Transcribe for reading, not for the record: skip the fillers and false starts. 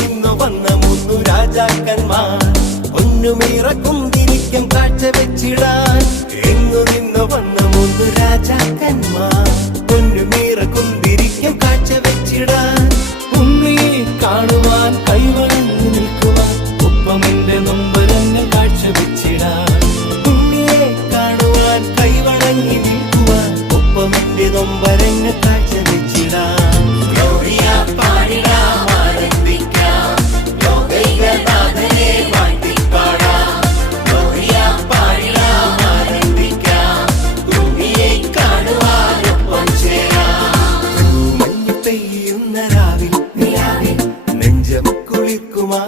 നിന്നു വന്ന മൂന്നു രാജാക്കന്മാർ പൊന്നുമീറക്കുന്തിരിക്കം കാഴ്ച വെച്ചിടാൻ. എങ്ങു നിന്നു വന്ന മൂന്നു രാജാക്കന്മാർ പൊന്നുമീറക്കുന്തിരിക്കം കാഴ്ച വെച്ചിടാൻ. ഉണ്ണിയെ കാണുവാൻ കൈവണങ്ങി നിൽക്കുവാൻ ഒപ്പം എന്റെ നൊമ്പരങ്ങൾ കാഴ്ച വെച്ചിടാൻ. ഉണ്ണിയെ കാണുവാൻ കൈവണങ്ങി നിൽക്കുവാൻ ഒപ്പം എന്റെ നൊമ്പരങ്ങൾ കാഴ്ച വെച്ചിടാൻ. ഗ്ലോറിയ പാടിടാം, ആനന്ദിക്കാം, ലോകൈകനാഥനെ വാഴ്ത്തിപ്പാടാം. ഗ്ലോറിയ പാടിടാം, ആനന്ദിക്കാം, ഉണ്ണിയെ കാണുവാൻ ഒപ്പം ചേരാം. മഞ്ഞ് പെയ്യുന്ന രാവിൽ നെഞ്ചം കുളിർക്കുമാ